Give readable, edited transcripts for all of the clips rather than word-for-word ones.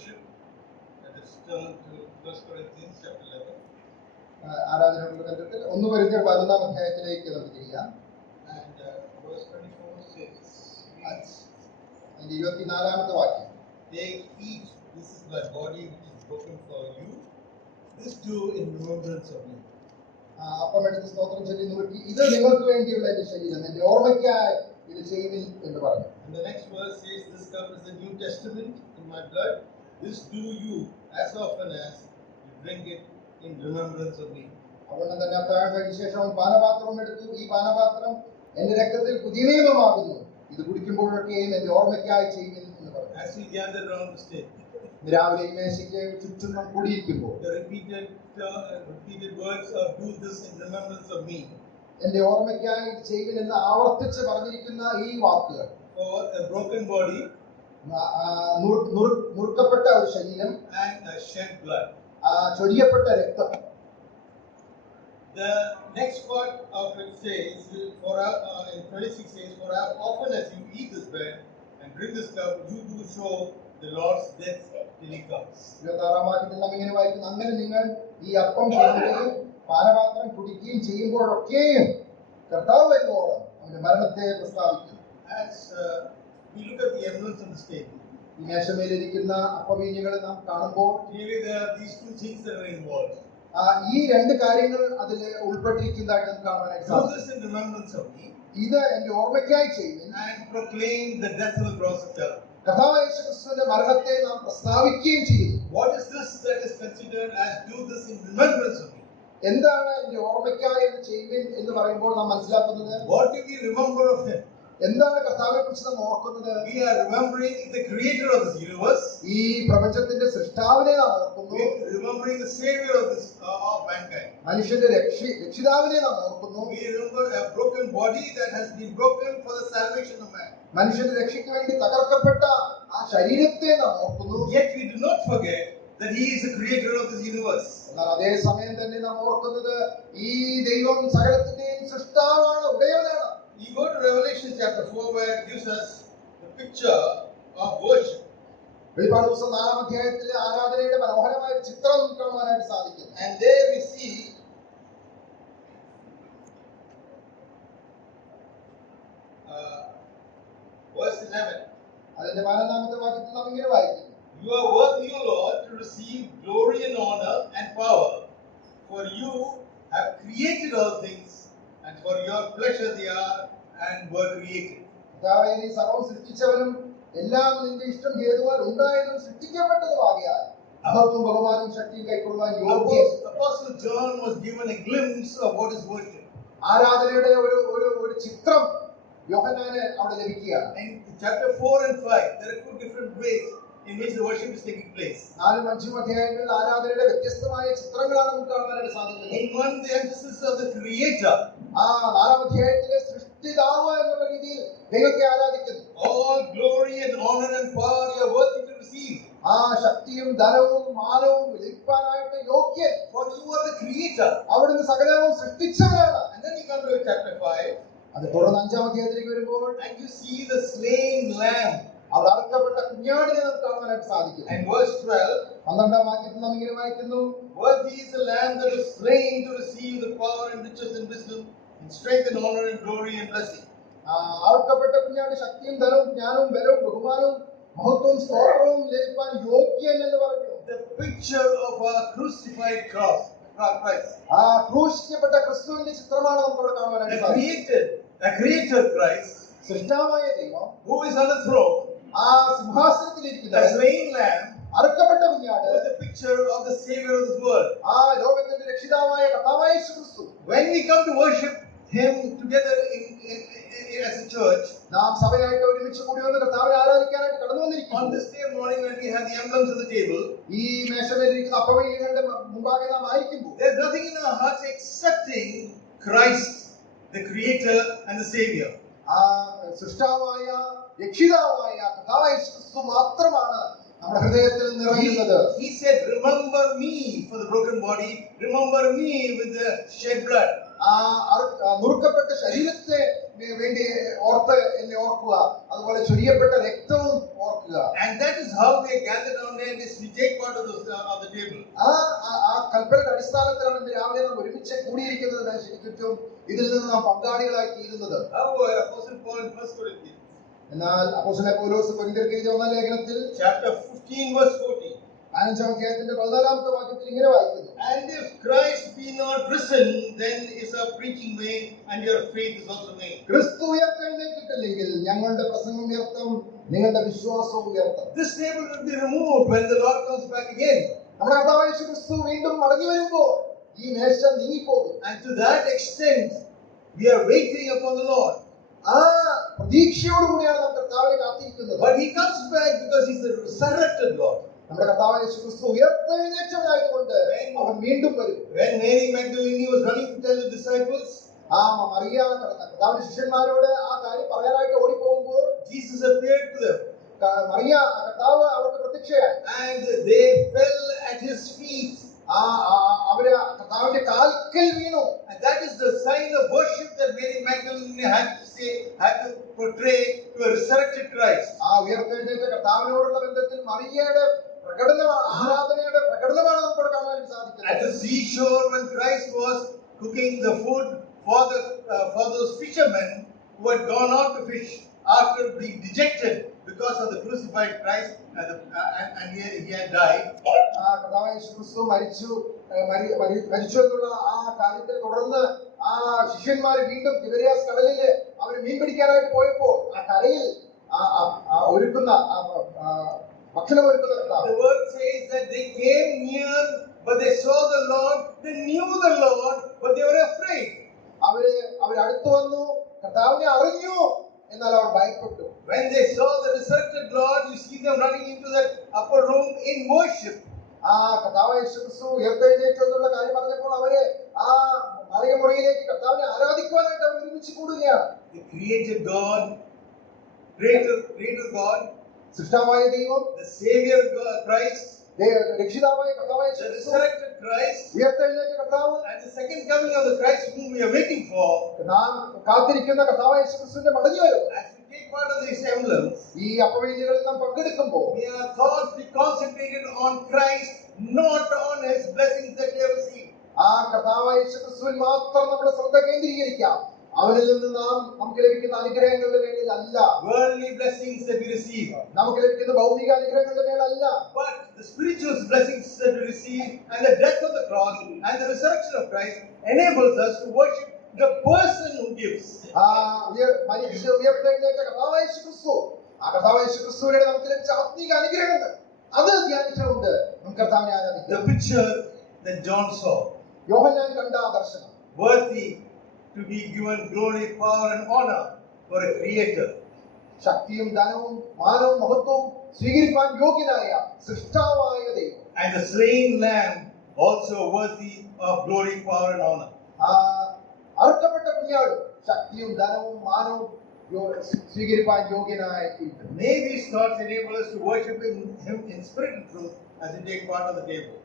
worship. Let us turn to 1 Corinthians chapter 11. ആരാധനയുടെ ബന്ധത്തിൽ 1 കൊരിന്ത്യർ 11-ാം അധ്യായത്തിലേക്ക് നമുക്ക് തിരിയാം. And verse 24 says, അതിന്റെ 24-ാമത്തെ വാക്യം. Take, eat, this is my body which is broken for you. This do in remembrance of me. അപ്പം എടുത്ത് സ്തോത്രം ചൊല്ലി നുറുക്കി, ഇത് നിങ്ങൾക്ക് വേണ്ടിയുള്ള എന്റെ ശരീരം, എന്റെ ഓർമ്മയ്ക്കായി ഇത് ചെയ്യുവിൻ എന്ന് പറഞ്ഞു. And the next verse says, this cup is the New Testament in my blood. This do you as often as you drink it in remembrance of me. അതുകൊണ്ട് തന്നെ അത്താഴം കഴിഞ്ഞ ശേഷം പാനപാത്രം എടുത്തു, ഈ പാനപാത്രം എന്റെ രക്തത്തിൽ പുതിയ നിയമമാകുന്നു, ഇത് കുടിക്കുമ്പോഴൊക്കെയും എന്റെ ഓർമ്മയ്ക്കായി ചെയ്യുവിൻ എന്ന് പറഞ്ഞു. As we gather around the table, രാവിലെ ഈ മേശയ്ക്ക് ചുറ്റും നാം കൂടിയിരിക്കുമ്പോൾ the repeated words of do this in remembrance of me. എന്റെ ഓർമ്മയ്ക്കായി ഇത് ചെയ്യുവിൻ എന്ന് ആവർത്തിച്ച് പറഞ്ഞിരിക്കുന്ന ഈ വാക്കുകൾ, For a broken body നുറുക്കപ്പെട്ട ഒരു ശരീരം and a shed blood. ചൊരിയപ്പെട്ട രക്തം. The next part of it says, in 26 says, for as often as you eat this bread and drink this cup, you do show the Lord's death till he comes. 26-ാം വാക്യത്തിൽ നാം ഇങ്ങനെ വായിക്കുന്നു, അങ്ങനെ നിങ്ങൾ ഈ അപ്പം ചെയ്യുകയും പാനപാത്രം കുടിക്കുകയും ചെയ്യുമ്പോഴൊക്കെയും കർത്താവ് വരുവോളം അവന്റെ മരണത്തെ പ്രസ്താവിക്കും. As we look at the emblems on the table, ഈ മേശമേലിരിക്കുന്ന അപ്പവീഞ്ഞുകളെ നാം കാണുമ്പോൾ clearly there are these two things that are involved. ഈ രണ്ട് കാര്യങ്ങൾ അതിൽ ഉൾപ്പെട്ടിരിക്കുന്നതായിട്ട് നമുക്ക് കാണാനായിട്ട് Do സാധിക്കും. this in remembrance of me, ഇത് എന്റെ ഓർമ്മയ്ക്കായി ചെയ്യുവിൻ, and proclaim the death of the cross of Calvary. കർത്താവ് യേശുക്രിസ്തുവിന്റെ മരണത്തെ നാം പ്രസ്താവിക്കുകയും ചെയ്യും. What is this that is considered as do this in remembrance of me? എന്താണ് എന്റെ ഓർമ്മയ്ക്കായി എന്ന് ചെയ്യുവിൻ എന്ന് പറയുമ്പോൾ നാം മനസ്സിലാക്കുന്നത്, What do we remember of him? എന്താണ് കർത്താവിനെ കുറിച്ച് നാം ഓർക്കുന്നത്? We are remembering the creator of this universe. ഈ പ്രപഞ്ചത്തിന്റെ സൃഷ്ടാവിനെ നാം ഓർക്കുന്നു. We are remembering the savior of this of mankind. മനുഷ്യന്റെ രക്ഷിതാവിനെ നാം ഓർക്കുന്നു. We remember a broken body that has been broken for the salvation of man. മനുഷ്യന്റെ രക്ഷയ്ക്ക് വേണ്ടി തകർക്കപ്പെട്ട ആ ശരീരത്തെ നാം ഓർക്കുന്നു. Yet we do not forget that he is the creator of this universe. എന്നാൽ അതേ സമയം തന്നെ നാം ഓർക്കുന്നത് ഈ ദൈവം സകലത്തിന്റെയും സൃഷ്ടാവാണ്, ഉടയവനാണ്. You go to Revelation chapter 4 where it gives us the picture of worship. വെളിപ്പാട് പുസ്തകം 4-ാം അധ്യായത്തിലെ ആരാധനയുടെ മനോഹരമായ ഒരു ചിത്രം കാണുവാനായിട്ട് സാധിക്കും. And there we see verse 11. അതിന്റെ 11-ാമത്തെ വാക്യത്തിൽ നാം ഇങ്ങനെ വായിക്കുന്നു, You are worthy, O Lord, to receive glory and honor and power, for you have created all things, and for your pleasure they are and were created. കർത്താവേ, നീ സർവ്വം സൃഷ്ടിച്ചവനും എല്ലാം നിന്റെ ഇഷ്ടം ഹേതുവാൽ ഉണ്ടായതും സൃഷ്ടിക്കപ്പെട്ടതുമാകിയാൽ മഹത്വവും ബഹുമാനവും ശക്തിയും കൈക്കൊള്ളുവാൻ യോഗ്യൻ. Apostle John was given a glimpse of what is worship. ആരാധനയുടെ ഒരു ചിത്രം യോഹന്നാന് അവിടെ ലഭിക്കുകയാണ്. In chapter 4 and 5, there are two different ways in which the worship is taking place. 4-ും 5-ഉം അധ്യായങ്ങളിൽ ആരാധനയുടെ വ്യത്യസ്തമായ ചിത്രങ്ങളാണ് നമുക്ക് കാണാനായിട്ട് സാധിക്കുന്നത്. In one, the emphasis of the creator. 4-ാം അധ്യായത്തിലെ സൃഷ്ടിതാവ് എന്നുള്ള രീതിയിൽ ദൈവത്തെ ആരാധിക്കുന്നു. All glory and honor and power you are worthy to receive. ശക്തിയും ധനവും മാനവും ലഭിക്കാനായിട്ട് യോഗ്യൻ. For you are the creator. അവിടുന്ന് സകലവും സൃഷ്ടിച്ചവനാണ്. And then you come to chapter 5. അത് തുടർന്ന് 5-ാം അധ്യായത്തിലേക്ക് വരുമ്പോൾ And you see the slain lamb. അവിടെ അറുക്കപ്പെട്ട കുഞ്ഞാടിനെ നമുക്ക് കാണാനായിട്ട് സാധിക്കും. And verse 12. 12-ാം വാക്യത്തിൽ നാം ഇങ്ങനെ വായിക്കുന്നു, Worthy is the lamb that was slain to receive the power and riches and wisdom and strength and honor and glory and blessing. അറുക്കപ്പെട്ട കുഞ്ഞാട് ശക്തിയും ധനവും ജ്ഞാനവും ബലവും ബഹുമാനവും മഹത്വവും സ്തോത്രവും ലഭിക്കാൻ യോഗ്യൻ എന്ന് പറഞ്ഞു. The picture of our crucified Christ. ക്രൂശിക്കപ്പെട്ട ക്രിസ്തുവിന്റെ ചിത്രമാണ് നമുക്ക് അവിടെ കാണാനായിട്ട് സാധിക്കും. The creator Christ, സൃഷ്ടാവായ ദൈവം, who is on the throne, സിംഹാസനത്തിൽ ഇരിക്കുന്ന the slain lamb, അറുക്കപ്പെട്ട കുഞ്ഞാട്, was the picture of the savior of this world. ലോകത്തിന്റെ രക്ഷിതാവായ കർത്താവായ യേശു ക്രിസ്തു. When we come to worship him together as a church, നാം സഭയായിട്ട് ഒരുമിച്ച് കൂടി വന്ന് കർത്താവിനെ ആരാധിക്കാനായിട്ട് കടന്നു വന്നിരിക്കുന്നു. on this day morning when we have the emblems of the table, ഈ മേശമേലിരിക്കുന്ന അപ്പവീഞ്ഞുകളുടെ മുമ്പാകെ നാം ആയിരിക്കുമ്പോൾ there's nothing in our hearts excepting Christ, the creator and the savior. സൃഷ്ടാവായ രക്ഷിതാവായ കർത്താവായ യേശു ക്രിസ്തു മാത്രമാണ് നമ്മുടെ ഹൃദയത്തിൽ നിറയുന്നത്. He said, remember me for the broken body, remember me with the shed blood. നുറുക്കപ്പെട്ട ശരീരത്തെ വേണ്ടി ഓർത്ത് എന്നെ ഓർക്കുക, അതുപോലെ ചൊരിയപ്പെട്ട രക്തവും ഓർക്കുക. And that is how we are gathered on there, is we take part of the table. ആ കൽപ്പനയുടെ അടിസ്ഥാനത്തിലാണ് ഇന്ന് രാവിലെ നാം ഒരുമിച്ച് കൂടിയിരിക്കുന്നത്. ചുറ്റും ഇതിൽ നിന്ന് നാം പങ്കാളികളായി തീരുന്നത്. However, Apostle Paul in 1 Corinthians, എന്നാൽ അപ്പോസ്തലനായ പൗലോസ് കൊരിന്ത്യർക്ക് എഴുതിയ ഒന്നാം ലേഖനത്തിൽ chapter 15 verse 14, 15-ാം അധ്യായത്തിന്റെ 14-ാമത്തെ വാക്യത്തിൽ ഇങ്ങനെ വായിക്കുന്നു: and if Christ be not risen, then is our preaching vain, and your faith is also vain. ക്രിസ്തു ഉയർത്തെഴുന്നേറ്റിട്ടില്ലെങ്കിൽ ഞങ്ങളുടെ പ്രസംഗം വ്യർത്ഥം, നിങ്ങളുടെ വിശ്വാസവും വ്യർത്ഥം. This table will be removed when the Lord comes back again. നമ്മുടെ കർത്താവായ യേശു ക്രിസ്തു വീണ്ടും മടങ്ങി വരുമ്പോൾ ഈ മേശ നീങ്ങിപ്പോകും. And to that extent, we are waiting upon the Lord. ആ പ്രതീക്ഷയോടുകൂടിയാണ് നാം കർത്താവിനെ കാത്തിരിക്കുന്നത്. But he comes back because he's the resurrected Lord. നമ്മുടെ കർത്താവായ യേശു ക്രിസ്തു ഉയർത്തെഴുന്നേറ്റവനായതുകൊണ്ട് അവൻ വീണ്ടും വരും. When Mary Magdalene was running to tell the disciples, Mariya കർത്താവിന്റെ ശിഷ്യന്മാരോട് ആ കാര്യം പറയാനായിട്ട് ഓടിപ്പോകുമ്പോൾ Jesus appeared to them. Mariya കർത്താവ് അവർക്ക് പ്രത്യക്ഷയായി. And they fell at his feet. അവര് കർത്താവിന്റെ കാൽക്കൽ വീണു. And that is the sign of worship that Mary Magdalene had to portray to a resurrected Christ. ഉയർത്തെഴുന്നേറ്റ കർത്താവിനോടുള്ള ബന്ധത്തിൽ മറിയയുടെ ആരാധനയുടെ പ്രകടനമാണ് നമുക്ക് കാണാൻ സാധിക്കുന്നത്. At the seashore, when Christ was cooking the food for those fishermen who had gone out to fish after being dejected because of the crucified Christ and he had died. കർത്താവായ യേശു ക്രിസ്തു മരിച്ചു എന്നുള്ള ആ കാര്യത്തെ തുടർന്ന് ആ ശിഷ്യന്മാർ വീണ്ടും തിബരിയാസ് കടലിൽ അവർ മീൻ പിടിക്കാനായിട്ട് പോയപ്പോൾ ആ കരയിൽ ഒരുക്കുന്ന ഭക്ഷണം ഒരുക്കുന്ന കർത്താവ്. The word says that they came near, but they saw the Lord. They knew the Lord, but they were afraid. അവർ അടുത്തു വന്നു, കർത്താവിനെ അറിഞ്ഞു, എന്നാൽ അവർ ഭയപ്പെട്ടു. When they saw the resurrected Lord, you see them running into that upper room in worship. കർത്താവായ യേശു ക്രിസ്തു ഉയർത്തെഴുന്നേറ്റു എന്നുള്ള കാര്യം പറഞ്ഞപ്പോൾ അവര് ആ മറിയ മുറിയിലേക്ക് കർത്താവിനെ ആരാധിക്കുവാനായിട്ട് അവർ ഒരുമിച്ച് കൂടുകയാണ്. The created God, greater God, സൃഷ്ടാവായ ദൈവം, the Savior God, Christ, രക്ഷിതാവായ കർത്താവായ യേശു the ക്രിസ്തു, resurrected Christ, ഉയർത്തെഴുന്നേറ്റ കർത്താവ്, and the second coming of the Christ whom we are waiting for. നാം കാത്തിരിക്കുന്ന കർത്താവായ യേശു ക്രിസ്തുവിന്റെ മടങ്ങിവരവ്. As we take part of these emblems, ഈ അപ്പവീഞ്ഞുകളിൽ നാം പങ്കെടുക്കുമ്പോൾ may our thoughts be concentrated on Christ, not on his blessings that we have received. കർത്താവായ യേശു ക്രിസ്തുവിൽ മാത്രം നമ്മുടെ ശ്രദ്ധ കേന്ദ്രീകരിക്കാം. അവനിൽ നിന്ന് നമുക്ക് ലഭിക്കുന്ന അനുഗ്രഹങ്ങളുടെ മേലല്ല, worldly blessings that we receive, നമുക്ക് ലഭിക്കുന്ന ഭൗതിക അനുഗ്രഹങ്ങളുടെ മേലല്ല, but the spiritual blessings that we receive, and the death of the cross and the resurrection of Christ enables us to worship the person who gives. ഉയർത്തെഴുന്നേറ്റ കർത്താവായ യേശു ക്രിസ്തു, കർത്താവായ യേശു ക്രിസ്തുവിനെ നമുക്ക് ലഭിച്ച ആത്മീക അനുഗ്രഹങ്ങൾ അത് ധ്യാനിച്ചുകൊണ്ട് നമുക്ക് കർത്താവിനെ ആരാധിക്കാം. The picture that John saw, യോഹന്നാൻ കണ്ട ആ ദർശനം, worthy to be given glory, power and honor for a creator. ശക്തിയും ധനവും മാനവും മഹത്വവും സ്വീകരിക്കാൻ യോഗ്യനായ സൃഷ്ടാവായ ദൈവം. And the slain lamb also worthy of glory, power and honor. അർക്കപ്പെട്ട കുഞ്ഞാടും ശക്തിയും ധനവും മാനവും സ്വീകരിക്കാൻ യോഗ്യനായ ദൈവം. May these thoughts enable us to worship him in spirit and truth as we take part of the table.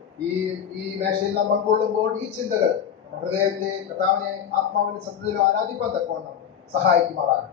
ഈ മേശയിൽ നാം പങ്കുകൊള്ളുമ്പോൾ ഈ ചിന്തകൾ ഹൃദയത്തെ കർത്താവിനെ ആത്മാവിന്റെ സത്യത്തിലും ആരാധിക്കാൻ തക്കവണ്ണം സഹായിക്കുമാറാണ്.